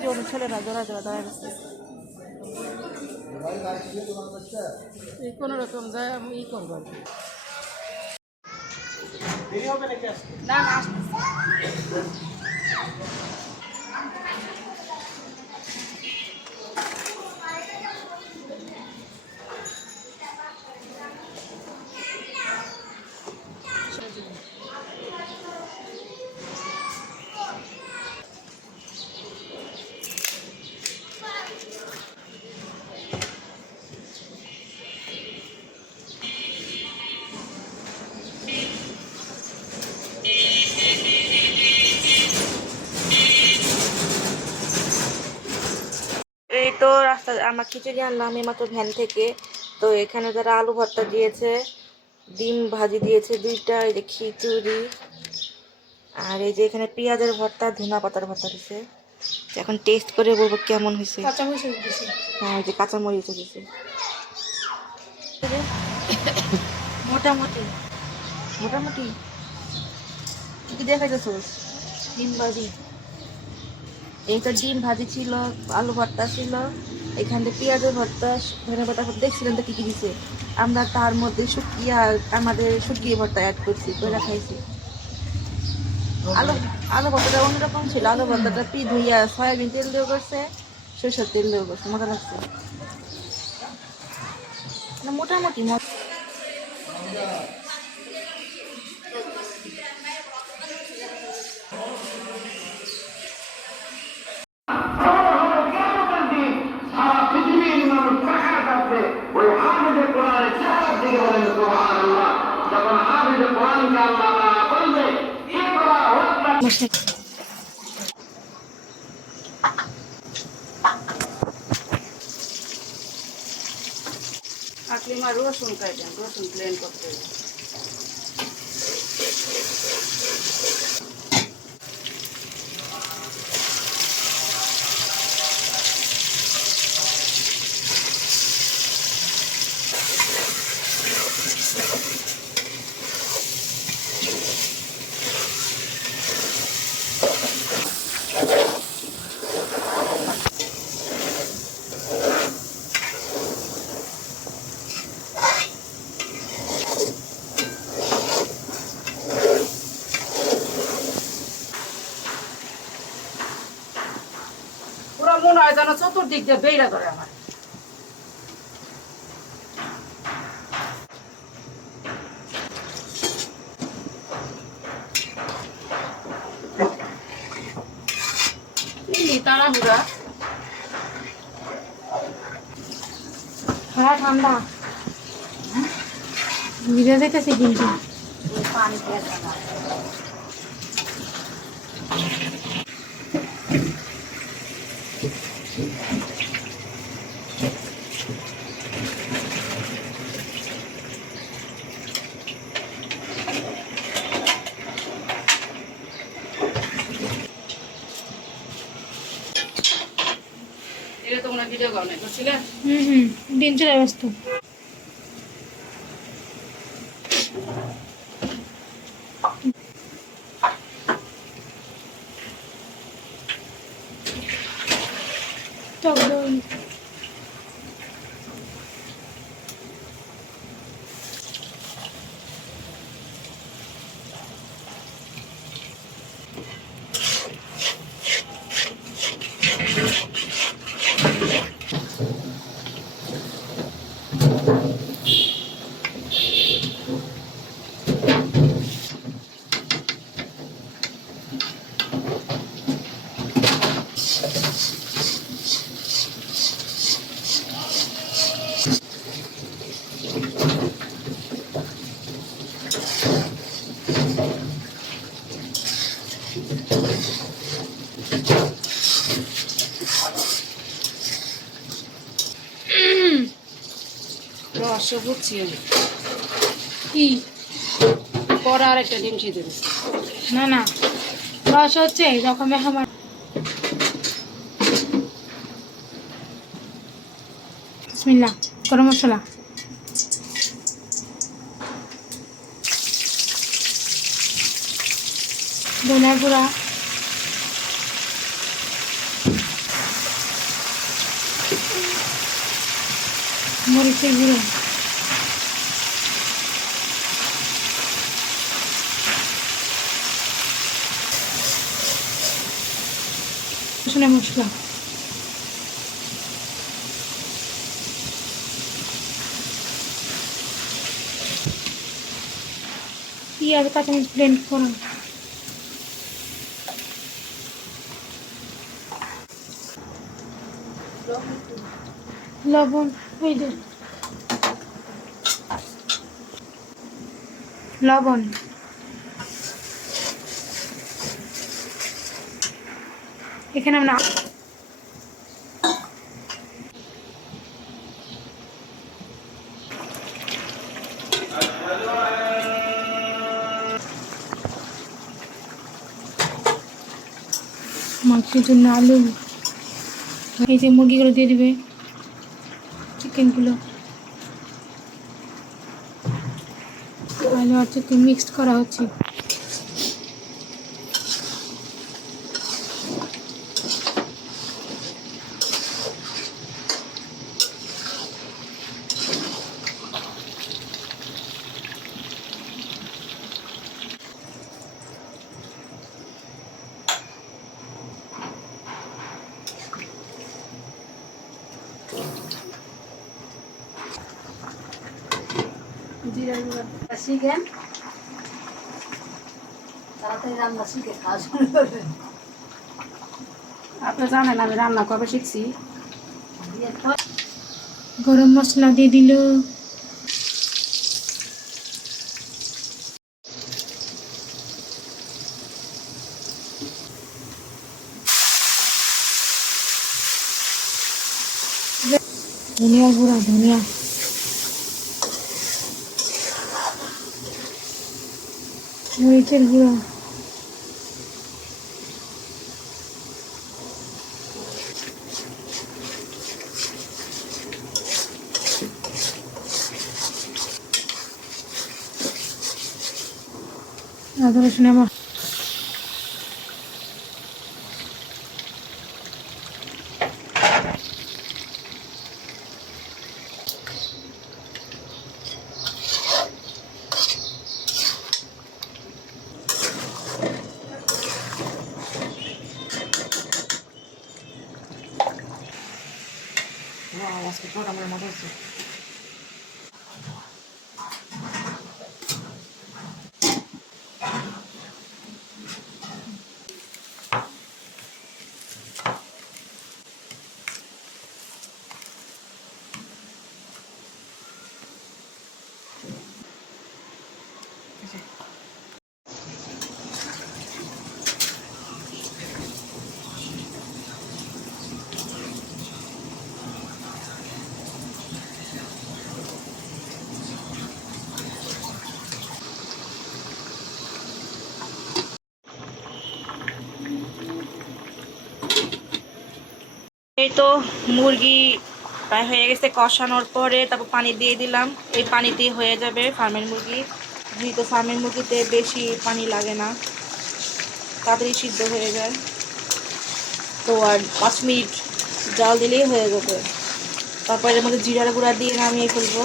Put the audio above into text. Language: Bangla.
যে ওর ছেলেরা জোড়া জোড়া দাঁড়ায় গেছে, কোনো রকম যায় আমি ই করবো আর কি। না না এই তো রাস্তা আমার খিচুড়ি আনলাম এইমাত্র ভ্যান থেকে। তো এখানে তারা আলু ভর্তা দিয়েছে, ডিম ভাজি দিয়েছে দুইটা, এই যে খিচুড়ি, আর এই যে এখানে পেঁয়াজের ভর্তা, ধনা পাতার ভর্তা দিছে। এখন টেস্ট করে বলবো কেমন হয়েছে। হ্যাঁ এই যে কাঁচামরিচ দিছে মোটামুটি মোটামুটি। কি দেখাইতেছোস? ডিম ভাজি, এইটা ডিম ভাজি ছিল, আলু ভর্তা ছিল, এখানে পেঁয়াজের ভর্তা, ধনে পাতা ভর্তা, দেখছিলেন তো কি কি দিছে। আমরা তার মধ্যে শুকিয়ে আমাদের শুকিয়ে ভর্তা অ্যাড করছি, করে খাইছি। আলু আলু ভর্তাটা অন্যরকম ছিল। আলু ভর্তাটা ধুইয়া সয়াবিন তেল দিয়েও করছে, সরষের তেল দিয়েও করছে, মজা লাগছে। মোটামুটি আকলিমা রসুন কাটেন, রসুন প্লেন করতে হবে। পুরো মনে হয় যেন চতুর্দিক দিয়ে বেড়া করে আমার। তাড়াহুড়া, হ্যাঁ ঠান্ডা ভিজে যেতেছে কিন্তু পানি খেয়ে তোমরা ভিডিও কল করছিলে। দিন চলে ব্যস্ত। টক দই রস বুঝছি আমি কি পরে আর একটা ডিম সিদ্ধ দিচ্ছি। না না রস হচ্ছে যখন মেহমান। বিসমিল্লাহ, গরম মশলা, ধনিয়া গুঁড়া, মরিচের গুঁড়ো, রসুন মশলা, পেঁয়াজ কাঁচামরিচ ব্লেন্ড করা, লবণ, ওই যে লবণ, এখানে আমরা মাছের জন্য আলু, এই যে মুরগিগুলো দিয়ে দিবে, চিকেনগুলো আলু আর চিকেন মিক্সড করা হচ্ছে। জিরা গুঁড়া শিখেন, তাড়াতাড়ি রান্না শিখে খাওয়া শুরু করবেন। আপনি জানেন আমি রান্না কবে শিখছি? গরম মশলা দিয়ে দিল, ধনিয়া গুঁড়া, ধনিয়া, মরিচের গুঁড়া, আদা রসুন আমার আজকে ছোটা আমার মজা হচ্ছে। এই তো মুরগি প্রায় হয়ে গেছে, কষানোর পরে তারপর পানি দিয়ে দিলাম। এই পানি দিয়ে হয়ে যাবে ফার্মের মুরগি, যেহেতু ফার্মের মুরগিতে বেশি পানি লাগে না, তাড়াতাড়ি সিদ্ধ হয়ে যায়। তো আর 5 মিনিট জাল দিলেই হয়ে যাবে। তারপর এর মধ্যে জিরার গুঁড়া দিয়ে নামিয়ে ফেলবো।